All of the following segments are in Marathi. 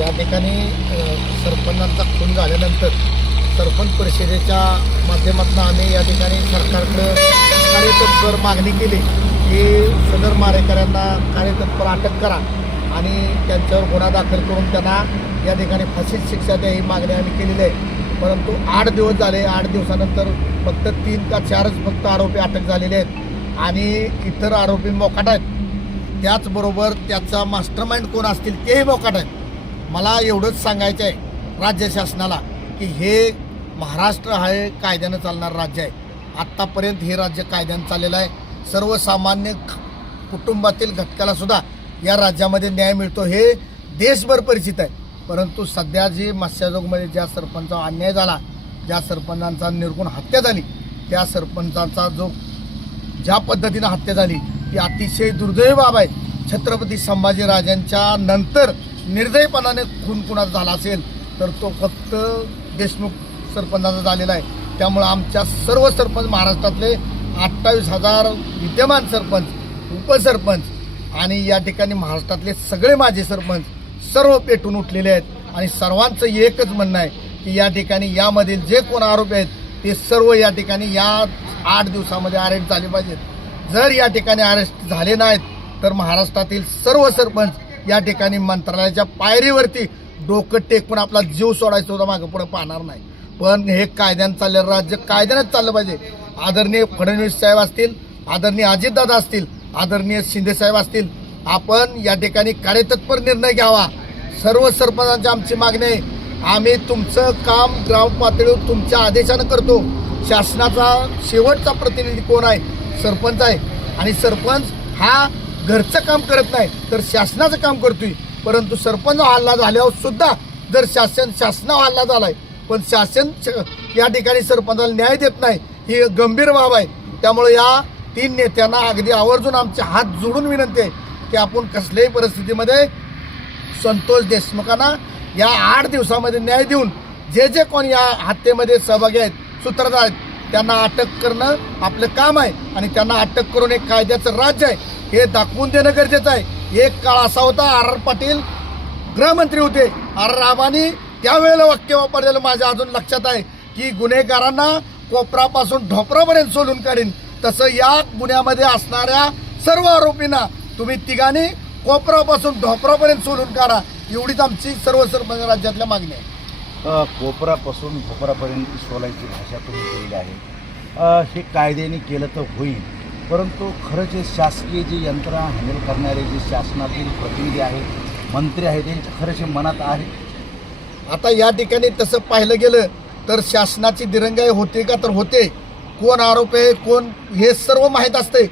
या ठिकाणी सरपंचांचा खून झाल्यानंतर सरपंच परिषदेच्या माध्यमातून आम्ही या ठिकाणी सरकारकडं कार्यतत्पर मागणी केली की सदर मारेकऱ्यांना कार्यतत्पर अटक करा आणि त्यांच्यावर गुन्हा दाखल करून त्यांना या ठिकाणी फाशीत शिक्षा द्या ही मागणी आम्ही केलेली आहे. परंतु आठ दिवस झाले आठ दिवसानंतर फक्त तीन का चारच फक्त आरोपी अटक झालेले आहेत आणि इतर आरोपी मोकाट आहेत. त्याचबरोबर त्याचा मास्टर माइंड कोण असतील तेही मोकाट आहेत. मला एवढंच सांगायचं आहे राज्य शासनाला की हे महाराष्ट्र हे कायद्यानं चालणारं राज्य आहे. आत्तापर्यंत हे राज्य कायद्यानं चाललेलं आहे. सर्वसामान्य कुटुंबातील घटकालासुद्धा या राज्यामध्ये न्याय मिळतो हे देशभर परिचित आहे. परंतु सध्या जी मत्स्यजोगमध्ये ज्या सरपंचा अन्याय झाला ज्या सरपंचांचा निर्गुण हत्या झाली त्या सरपंचांचा जो ज्या पद्धतीनं हत्या झाली ती अतिशय दुर्दैव बाब आहे. छत्रपती संभाजीराजांच्या नंतर निर्दयपणाने खून कुणाचा झाला असेल तर तो फक्त देशमुख सरपंचाचा झालेला आहे. त्यामुळं आमच्या सर्व सरपंच महाराष्ट्रातले अठ्ठावीस हजार विद्यमान सरपंच उपसरपंच आणि या ठिकाणी महाराष्ट्रातले सगळे माझे सरपंच सर्व पेटून उठलेले आहेत. आणि सर्वांचं एकच म्हणणं आहे की या ठिकाणी यामधील जे कोण आरोपी आहेत ते सर्व या ठिकाणी या आठ दिवसामध्ये अरेस्ट झाले पाहिजेत. जर या ठिकाणी अरेस्ट झाले नाहीत तर महाराष्ट्रातील सर्व सरपंच या ठिकाणी मंत्रालयाच्या पायरीवरती डोकं टेकून आपला जीव सोडायचा होता मागं पुढे पाहणार नाही. पण हे कायद्यानं चाललेलं राज्य कायद्यानंच चाललं पाहिजे. आदरणीय फडणवीस साहेब असतील आदरणीय अजितदादा असतील आदरणीय शिंदे साहेब असतील आपण या ठिकाणी कार्यतत्पर निर्णय घ्यावा. सर्व सरपंचांची आमची मागणी आहे. आम्ही तुमचं काम ग्राम पातळीवर तुमच्या आदेशानं करतो. शासनाचा शेवटचा प्रतिनिधी कोण आहे? सरपंच आहे. आणि सरपंच हा घरचं काम करत नाही तर शासनाचं काम करतोय. परंतु सरपंच हल्ला झाल्यावर सुद्धा जर शासन शासनावर हल्ला झालाय पण शासन या ठिकाणी सरपंचाला न्याय देत नाही ही गंभीर बाब आहे. त्यामुळे या तीन नेत्यांना अगदी आवर्जून आमचे हात जोडून विनंती आहे की आपण कसल्याही परिस्थितीमध्ये संतोष देशमुखांना या आठ दिवसामध्ये न्याय देऊन जे जे कोण या हत्येमध्ये सहभागी आहेत सूत्रधार आहेत त्यांना अटक करणं आपलं काम आहे. आणि त्यांना अटक करून एक कायद्याचं राज्य आहे. हे दाखवून देणं गरजेचं आहे. एक काळ असा होता आर आर पाटील गृहमंत्री होते. आर रामानी त्यावेळेला वाक्य वापरलेलं माझ्या अजून लक्षात आहे की गुन्हेगारांना कोपरापासून ढोपरापर्यंत सोलून काढीन. तसं या गुन्ह्यामध्ये असणाऱ्या सर्व आरोपींना तुम्ही तिघांनी कोपरापासून ढोपरापर्यंत सोलून काढा. एवढीच आमची सर्व सर्व राज्यातल्या मागणी आहे. कोपरापासून ढोपरापर्यंत सोलायची भाषा तुम्ही केली आहे. हे कायद्याने केलं तर होईल. परंतु खरं जे शासकीय जी यंत्रणा हँडल करणारे जे शासनातील प्रतिनिधी आहेत मंत्री आहेत त्यांच्या खरंच हे मनात आहे. आता या ठिकाणी तसं पाहिलं गेलं तर शासनाची दिरंगाई होते का तर होते. कोण आरोप आहे कोण हे सर्व माहीत असते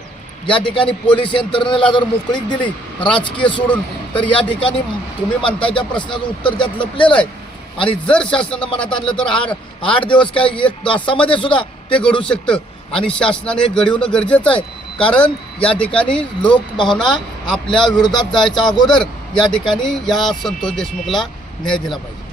या ठिकाणी पोलीस यंत्रणेला जर मोकळीक दिली राजकीय सोडून तर या ठिकाणी तुम्ही म्हणताय त्या प्रश्नाचं उत्तर त्यात लपलेलं आहे. आणि जर शासनानं मनात आणलं तर आठ आठ दिवस काय एक तासामध्ये सुद्धा ते घडू शकतं. आणि शासनाने हे घडवणं गरजेचं आहे. कारण या ठिकाणी लोकभावना आपल्या विरोधात जायच्या अगोदर या ठिकाणी या संतोष देशमुखला न्याय दिला पाहिजे.